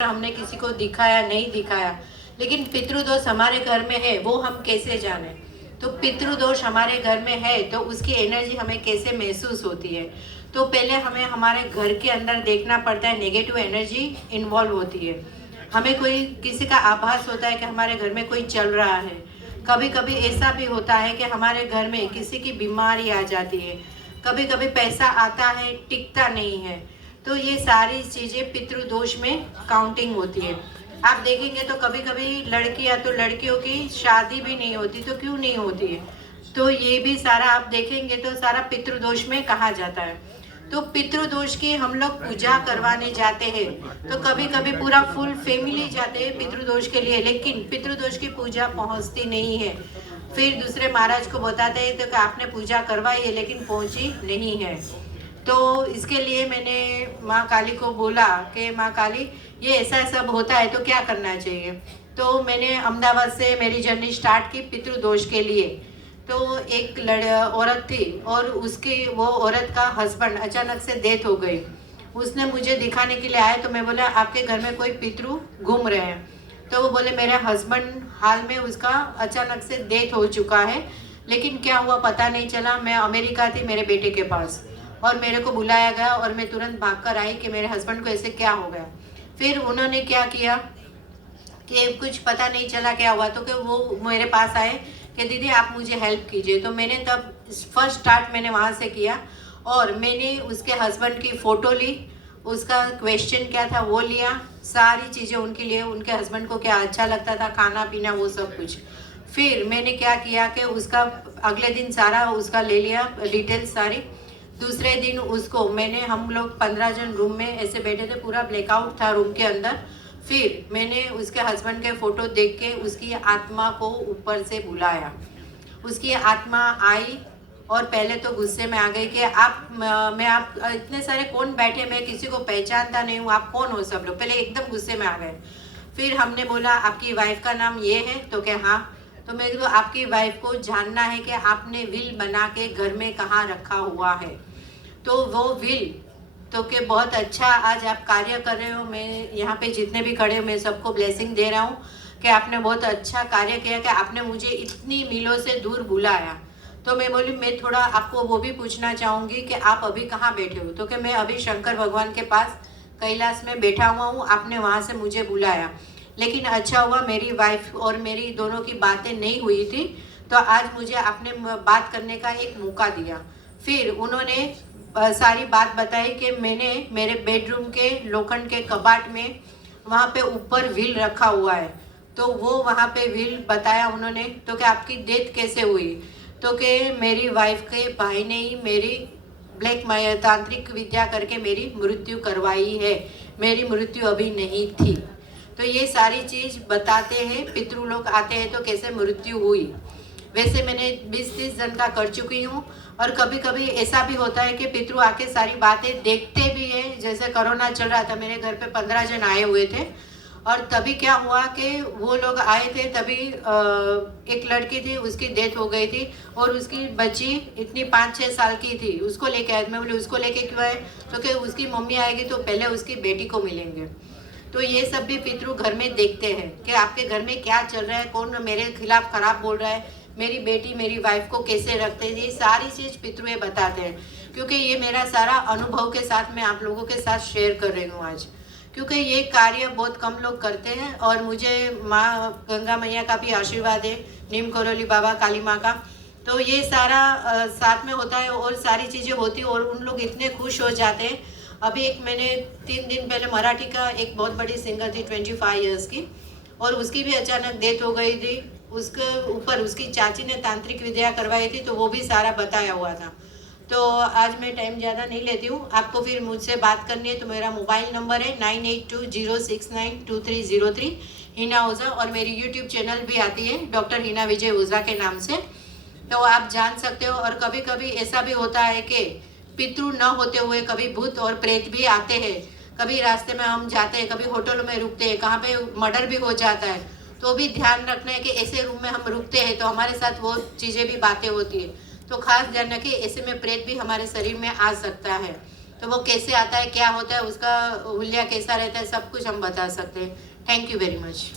हमने किसी को दिखाया नहीं दिखाया, लेकिन पितृदोष हमारे घर में है वो हम कैसे जाने। तो पितृदोष हमारे घर में है तो उसकी एनर्जी हमें कैसे महसूस होती है। तो पहले हमें हमारे घर के अंदर देखना पड़ता है, नेगेटिव एनर्जी इन्वॉल्व होती है। हमें कोई किसी का आभास होता है कि हमारे घर में कोई चल रहा है। कभी कभी ऐसा भी होता है कि हमारे घर में किसी की बीमारी आ जाती है। कभी कभी पैसा आता है टिकता नहीं है। तो ये सारी चीज़ें पितृदोष में काउंटिंग होती है। आप देखेंगे तो कभी कभी लड़कियां तो लड़कियों की शादी भी नहीं होती, तो क्यों नहीं होती है, तो ये भी सारा आप देखेंगे तो सारा पितृदोष में कहा जाता है। तो पितृदोष की हम लोग पूजा करवाने जाते हैं, तो कभी कभी पूरा फुल फैमिली जाते हैं पितृदोष के लिए, लेकिन पितृदोष की पूजा पहुंचती नहीं है। फिर दूसरे महाराज को बताते हैं तो कि आपने पूजा करवाई है लेकिन पहुंची नहीं है। तो इसके लिए मैंने माँ काली को बोला कि माँ काली ये ऐसा सब होता है तो क्या करना चाहिए। तो मैंने अहमदाबाद से मेरी जर्नी स्टार्ट की पितृदोष के लिए। तो एक औरत थी और उसकी वो औरत का हस्बैंड अचानक से डेथ हो गई। उसने मुझे दिखाने के लिए आया, तो मैं बोला आपके घर में कोई पितृ घूम रहे हैं। तो वो बोले मेरे हस्बैंड हाल में उसका अचानक से डेथ हो चुका है, लेकिन क्या हुआ पता नहीं चला। मैं अमेरिका थी मेरे बेटे के पास और मेरे को बुलाया गया और मैं तुरंत भागकर आई कि मेरे हस्बैंड को ऐसे क्या हो गया। फिर उन्होंने क्या किया कि कुछ पता नहीं चला क्या हुआ, तो कि वो मेरे पास आए कि दीदी आप मुझे हेल्प कीजिए। तो मैंने तब फर्स्ट स्टार्ट मैंने वहाँ से किया और मैंने उसके हस्बैंड की फ़ोटो ली, उसका क्वेश्चन क्या था वो लिया, सारी चीज़ें उनके लिए, उनके हस्बैंड को क्या अच्छा लगता था, खाना पीना वो सब कुछ। फिर मैंने क्या किया कि उसका अगले दिन सारा उसका ले लिया डिटेल्स सारी। दूसरे दिन उसको मैंने, हम लोग 15 जन रूम में ऐसे बैठे थे, पूरा ब्लैकआउट था रूम के अंदर। फिर मैंने उसके हस्बैंड के फ़ोटो देख के उसकी आत्मा को ऊपर से बुलाया। उसकी आत्मा आई और पहले तो गुस्से में आ गई कि आप इतने सारे कौन बैठे, मैं किसी को पहचानता नहीं हूँ, आप कौन हो सब लोग, पहले एकदम गुस्से में आ गए। फिर हमने बोला आपकी वाइफ का नाम ये है, तो क्या हाँ। तो मैं तो आपकी वाइफ को जानना है कि आपने विल बना के घर में कहाँ रखा हुआ है। तो वो विल तो कि बहुत अच्छा आज आप कार्य कर रहे हो, मैं यहाँ पे जितने भी खड़े हो मैं सबको ब्लेसिंग दे रहा हूँ कि आपने बहुत अच्छा कार्य किया कि आपने मुझे इतनी मीलों से दूर बुलाया। तो मैं बोली मैं थोड़ा आपको वो भी पूछना चाहूँगी कि आप अभी कहाँ बैठे हो। तो कि मैं अभी शंकर भगवान के पास कैलाश में बैठा हुआ हूँ, आपने वहाँ से मुझे बुलाया, लेकिन अच्छा हुआ मेरी वाइफ और मेरी दोनों की बातें नहीं हुई थी, तो आज मुझे आपने बात करने का एक मौका दिया। फिर उन्होंने सारी बात बताई कि मैंने मेरे बेडरूम के लोखंड के कबाट में वहाँ पे ऊपर व्हील रखा हुआ है। तो वो वहाँ पे व्हील बताया उन्होंने। तो कि आपकी डेथ कैसे हुई, तो कि मेरी वाइफ के भाई ने ही मेरी ब्लैक तांत्रिक विद्या करके मेरी मृत्यु करवाई है, मेरी मृत्यु अभी नहीं थी। तो ये सारी चीज़ बताते हैं, पितृ लोग आते हैं तो कैसे मृत्यु हुई। वैसे मैंने 20-30 जन का कर चुकी हूँ। और कभी कभी ऐसा भी होता है कि पितृ आके सारी बातें देखते भी हैं। जैसे कोरोना चल रहा था, मेरे घर पे 15 जन आए हुए थे और तभी क्या हुआ कि वो लोग आए थे, तभी एक लड़की थी उसकी डेथ हो गई थी और उसकी बच्ची इतनी 5-6 साल की थी, उसको लेके आए। मैं बोली उसको लेके क्यों आए, तो कि उसकी मम्मी आएगी तो पहले उसकी बेटी को मिलेंगे। तो ये सब भी पितृ घर में देखते हैं कि आपके घर में क्या चल रहा है, कौन मेरे खिलाफ खराब बोल रहा है, मेरी बेटी मेरी वाइफ को कैसे रखते हैं, ये सारी चीज़ पितृ बताते हैं। क्योंकि ये मेरा सारा अनुभव के साथ मैं आप लोगों के साथ शेयर कर रही हूँ आज, क्योंकि ये कार्य बहुत कम लोग करते हैं। और मुझे माँ गंगा मैया का भी आशीर्वाद है, नीम करोली बाबा काली माँ का। तो ये सारा साथ में होता है और सारी चीज़ें होती है और उन लोग इतने खुश हो जाते हैं। अभी एक मैंने 3 दिन पहले मराठी का एक बहुत बड़ी सिंगर थी 25 ईयर्स की, और उसकी भी अचानक डेथ हो गई थी। उसके ऊपर उसकी चाची ने तांत्रिक विद्या करवाई थी, तो वो भी सारा बताया हुआ था। तो आज मैं टाइम ज़्यादा नहीं लेती हूँ, आपको फिर मुझसे बात करनी है तो मेरा मोबाइल नंबर है 9820692303 हिना ओझा, और मेरी यूट्यूब चैनल भी आती है डॉक्टर हिना विजय ओझा के नाम से, तो आप जान सकते हो। और कभी कभी ऐसा भी होता है कि पितृ न होते हुए कभी भूत और प्रेत भी आते हैं। कभी रास्ते में हम जाते हैं, कभी होटलों में रुकते हैं, कहाँ पे मर्डर भी हो जाता है, तो भी ध्यान रखना है कि ऐसे रूम में हम रुकते हैं तो हमारे साथ वो चीज़ें भी बातें होती है। तो खास ध्यान रखिए, ऐसे में प्रेत भी हमारे शरीर में आ सकता है। तो वो कैसे आता है, क्या होता है, उसका हुलिया कैसा रहता है, सब कुछ हम बता सकते हैं। Thank you very much.